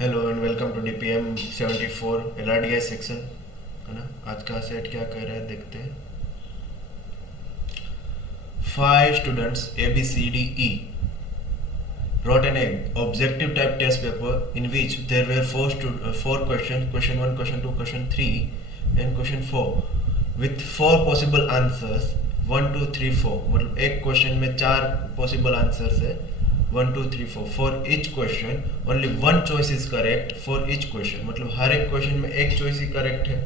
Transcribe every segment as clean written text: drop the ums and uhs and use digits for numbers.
Hello and welcome to DPM 74 LRDI section, है ना। आज का सेट क्या कह रहा है देखते हैं। 5 students ABCDE wrote an objective type test paper in which there were four questions, question 1, question 2, question 3 and question 4 with 4 possible answers 1 2 3 4। मतलब एक क्वेश्चन में 4 पॉसिबल आंसर्स है 1 2 3 4। For each question only one choice is correct for each question. मतलब हर एक question में एक choice ही correct है।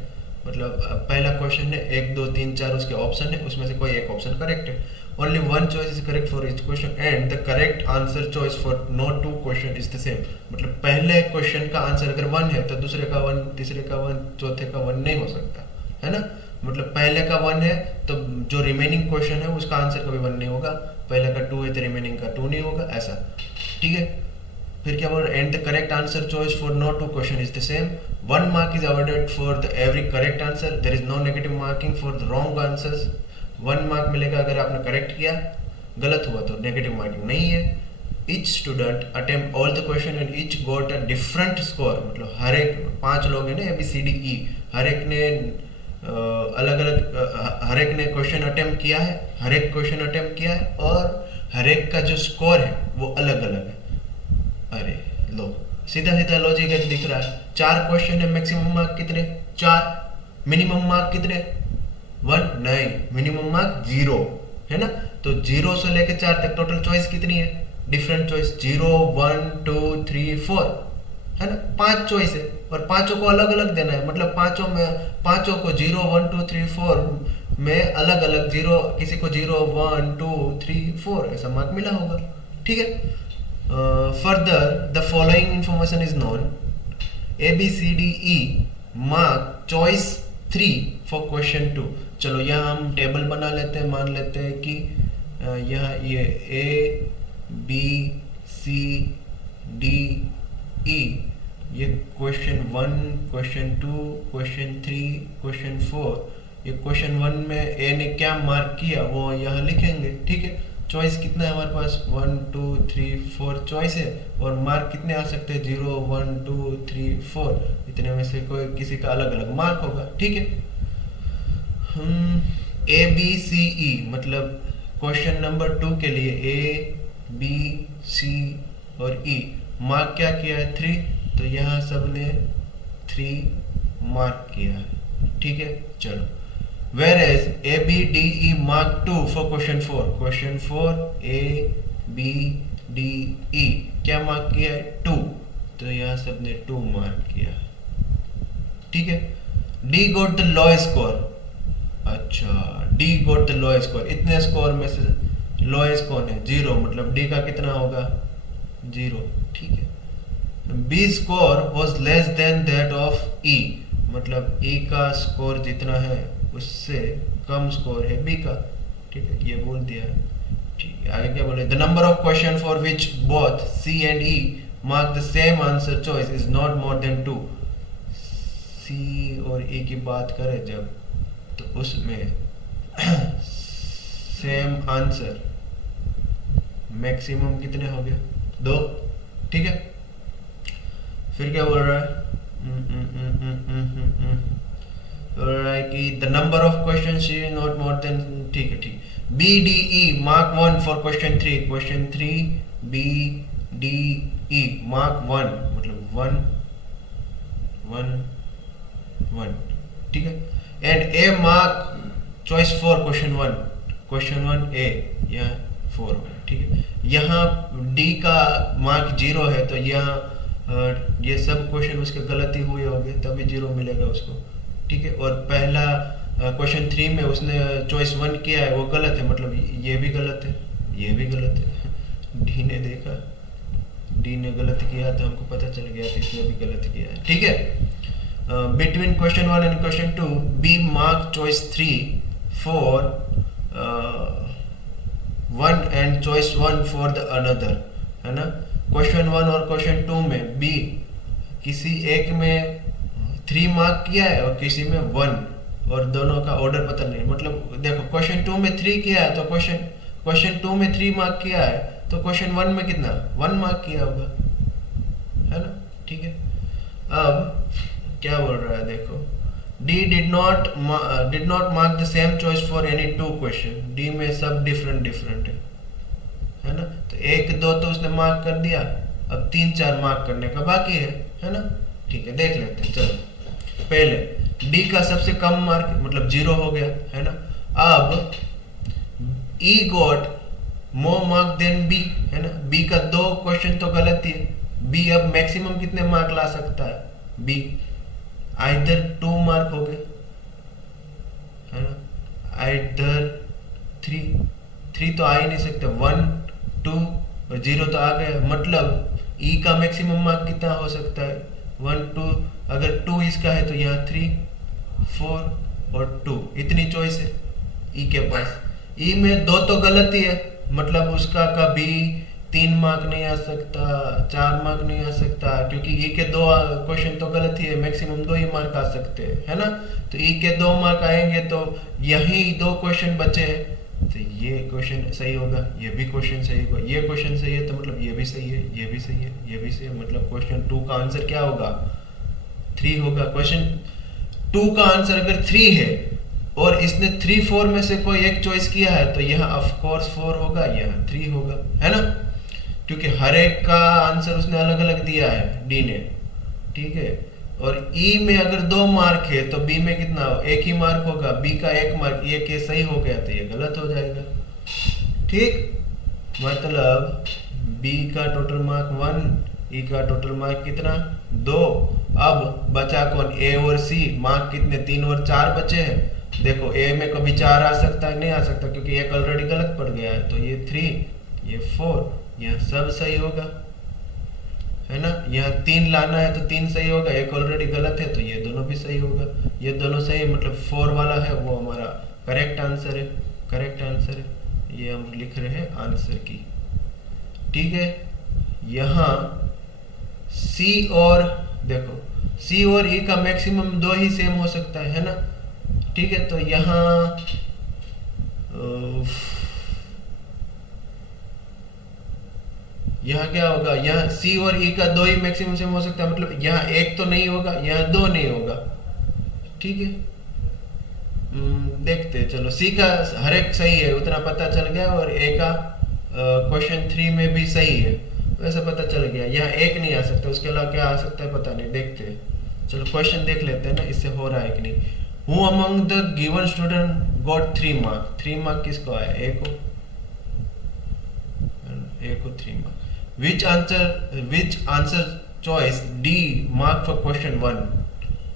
मतलब पहला क्वेश्चन है 1 2 3 4 उसके ऑप्शन है, उसमें से कोई एक ऑप्शन करेक्ट है। Only one choice is correct for each question and the correct answer choice for no two question is the same. मतलब पहले क्वेश्चन का आंसर अगर 1 है तो दूसरे का 1, तीसरे का 1, चौथे का 1 नहीं हो सकता, है ना। मतलब पहले का 1 है तो जो रिमेनिंग क्वेश्चन है उसका आंसर कभी 1 नहीं होगा। पहले का 2 है तो रिमेनिंग का 2 नहीं होगा, ऐसा, ठीक है। फिर क्या बोल रहे हैं, and the correct answer choice for no two question is the same. 1 mark is awarded for the every correct answer, there is no negative marking for the wrong answers। 1 mark मिलेगा अगर आपने करेक्ट किया, गलत हुआ तो negative marking नहीं है। each student attempt all the question and each got a different score। मतलब हर एक 5 लोग हैं ना ABCDE, हर एक ने अलग अलग हर एक ने क्वेश्चन अटेम्प्ट किया है, हर एक क्वेश्चन अटेम्प्ट किया है और हर एक का जो स्कोर है वो अलग अलग है। अरे लो, सीधा सीधा लॉजिक एक दिख रहा है। 4 क्वेश्चन है, मैक्सिमम मार्क कितने 4, मिनिमम मार्क कितने 1 नहीं, मिनिमम मार्क 0, है ना। तो 0 से लेके 4 तक टोटल चॉइस कितनी है, डिफरेंट चॉइस 0 1 2 3 4, है ना। 5 चॉइस है और पांचों को अलग अलग देना है। मतलब पांचों को 0 1 2 3 4 में अलग अलग 0, किसी को 0 1 2 3 4 ऐसा मार्क मिला होगा, ठीक है। Further the following information is known. ABCDE mark choice 3 for question 2। चलो यहाँ हम टेबल बना लेते हैं। मान लेते हैं कि यहाँ ये ABCDE ये क्वेश्चन 1, क्वेश्चन 2, क्वेश्चन 3, क्वेश्चन 4। ये क्वेश्चन 1 में ए ने क्या मार्क किया वो यहाँ लिखेंगे, ठीक है। चॉइस कितना है हमारे पास 1 2 3 4 चॉइस है और मार्क कितने आ सकते हैं 0 1 2 3 4। इतने में से कोई किसी का अलग अलग मार्क होगा, ठीक है। ABCE मतलब क्वेश्चन नंबर 2 के लिए A B C और E मार्क क्या किया है 3, तो यहाँ सब ने 3 मार्क किया है, ठीक है। चलो, whereas ABDE mark 2 for question 4। question 4 ABDE क्या मार्क किया है 2, तो यहाँ सब ने 2 मार्क किया, ठीक है। D got the lowest score। अच्छा, D got the lowest score। इतने स्कोर में से लोएस्ट कौन है 0, मतलब D का कितना होगा 0, ठीक है। B score was less than that of E। मतलब E का स्कोर जितना है उससे कम स्कोर है B का, ठीक है। ये बोल दिया है, ठीक है। आगे क्या बोले, the number of question for which both C and E mark the same answer choice is not more than 2। C और E की बात करें जब, तो उसमें सेम आंसर मैक्सिमम कितने हो गए 2, ठीक है। फिर क्या बोल रहा है, बोल रहा है कि the number of question is not more than, ठीक है, ठीक। BDE mark 1 for question 3। Question 3 BDE mark 1 मतलब 1 1 1, ठीक है। And A mark choice for question 1। Question 1 A यहाँ 4 होगा, ठीक है। यहाँ D का मार्क 0 है तो यहाँ ये सब क्वेश्चन उसके गलती हुए होंगे तभी 0 मिलेगा उसको, ठीक है। और पहला क्वेश्चन 3 में उसने चॉइस 1 किया है वो गलत है, मतलब ये भी गलत है, ये भी गलत है। D ने देखा, D ने गलत किया तो हमको पता चल गया कि इसने भी गलत किया है, ठीक है। Between question 1 and question 2 B mark choice 3 for 1 and choice 1 for the another, है ना। क्वेश्चन 1 और क्वेश्चन 2 में B किसी एक में 3 मार्क किया है और किसी में 1, और दोनों का ऑर्डर पता नहीं। मतलब देखो, क्वेश्चन 2 में 3 किया है तो क्वेश्चन 2 में 3 मार्क किया है तो क्वेश्चन 1 में कितना 1 मार्क किया होगा, है ना। ठीक है। अब क्या बोल रहा है देखो, D did not mark the same choice for any two question. D में सब डिफरेंट डिफरेंट है ना। तो एक दो तो उसने मार्क कर दिया, अब 3 4 मार्क करने का बाकी है ना। ठीक है, देख लेते हैं। चलो पहले डी का सबसे कम मार्क मतलब 0 हो गया है ना। अब E got more mark than B है ना। बी का 2 क्वेश्चन तो गलत ही है। बी अब मैक्सिमम कितने मार्क ला सकता है? बी आइदर 2 मार्क हो गए है ना, आइदर 3 तो आ ही नहीं सकते। 1 2 और 0 तो आ गया, मतलब ई का मैक्सिमम मार्क कितना हो सकता है? 1 2, अगर 2 इसका है तो यहाँ 3 4 और 2, इतनी चॉइस है ई के पास। ई में 2 तो गलत ही है, मतलब उसका कभी 3 मार्क नहीं आ सकता, 4 मार्क नहीं आ सकता, क्योंकि ई के 2 क्वेश्चन तो गलत ही है, मैक्सिमम 2 ही मार्क आ सकते हैं है ना। तो ई के 2 मार्क आएंगे, तो यही 2 क्वेश्चन बचे हैं, तो ये क्वेश्चन सही होगा, ये भी क्वेश्चन सही होगा, ये क्वेश्चन सही है तो मतलब ये भी सही है, ये भी सही है, ये भी सही है, मतलब क्वेश्चन 2 का आंसर क्या होगा? 3 होगा। क्वेश्चन 2 का आंसर अगर 3 है और इसने 3 4 में से कोई एक चॉइस किया है, तो यह ऑफ कोर्स 4 होगा, यह 3 होगा है ना, क्योंकि हर एक का आंसर उसने अलग अलग दिया है डी ने। ठीक है, और ई में अगर 2 मार्क है तो बी में कितना हो? 1 ही मार्क होगा। बी का 1 मार्क, ये केस सही हो गया तो ये गलत हो जाएगा। ठीक, मतलब बी का टोटल मार्क 1, ई का टोटल मार्क कितना? 2। अब बचा कौन? ए और सी। मार्क कितने? 3 और 4 बचे हैं। देखो ए में कभी 4 आ सकता है, नहीं आ सकता, क्योंकि एक ऑलरेडी गलत पड़ गया है, तो ये 3 ये 4, यह सब सही होगा है ना। यहाँ 3 लाना है तो 3 सही होगा, एक ऑलरेडी गलत है तो ये दोनों भी सही होगा। ये दोनों सही, मतलब 4 वाला है वो हमारा करेक्ट आंसर है, करेक्ट आंसर है। ये हम लिख रहे हैं आंसर की। ठीक है, यहाँ सी और देखो, सी और ई का मैक्सिमम 2 ही सेम हो सकता है ना। ठीक है, तो यहाँ यहाँ क्या होगा? यहाँ सी और ई का 2 ही मैक्सिमम सेम हो सकता है, मतलब यहाँ 1 तो नहीं होगा, यहाँ 2 नहीं होगा। ठीक है, देखते हैं। चलो सी का हर एक सही है उतना पता चल गया, और ए का क्वेश्चन 3 में भी सही है वैसा पता चल गया। यहाँ 1 नहीं आ सकता, उसके अलावा क्या आ सकता है पता नहीं, देखते हैं। चलो क्वेश्चन देख लेते हैं ना, इससे हो रहा है कि नहीं। Who among the given student got 3 mark? 3 mark किसको आया? ए को, ए को 3 mark. Which answer choice D mark for question 1?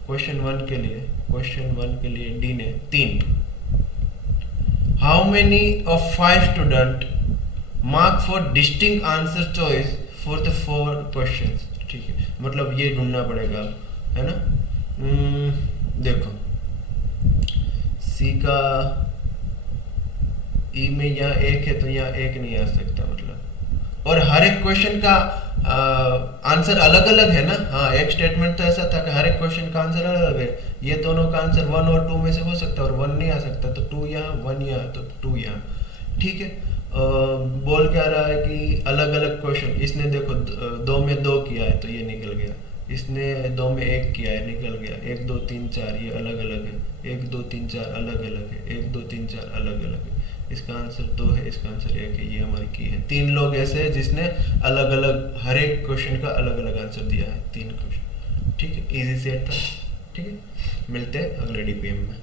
Question 1 के लिए डी ने 3। How many of 5 student mark for distinct answer choice for the 4 questions? ठीक है, मतलब ये ढूंढना पड़ेगा है ना। देखो सी का ई में यहाँ 1 है तो यहाँ 1 नहीं आ सकता, मतलब, और हर एक क्वेश्चन का आंसर अलग अलग है ना। हाँ, एक स्टेटमेंट तो ऐसा था कि हर एक क्वेश्चन का आंसर अलग अलग है। ये दोनों का आंसर 1 और 2 में से हो सकता है, और 1 नहीं आ सकता, तो 2 यहाँ 1 यहाँ तो 2 यहाँ। ठीक है, बोल क्या रहा है कि अलग अलग क्वेश्चन, इसने देखो 2 में 2 किया है तो ये निकल गया, इसने 2 में 1 किया है निकल गया। 1 2 3 4 ये अलग अलग है, 1 2 3 4 अलग अलग है, 1 2 3 4 अलग अलग है। इसका आंसर 2 है, इसका आंसर 1 है, ये हमारी की है। 3 लोग ऐसे हैं जिसने अलग अलग हर एक क्वेश्चन का अलग अलग आंसर दिया है, 3 क्वेश्चन। ठीक है, इजी सेट था। ठीक है, मिलते हैं अगले डीपीएम में।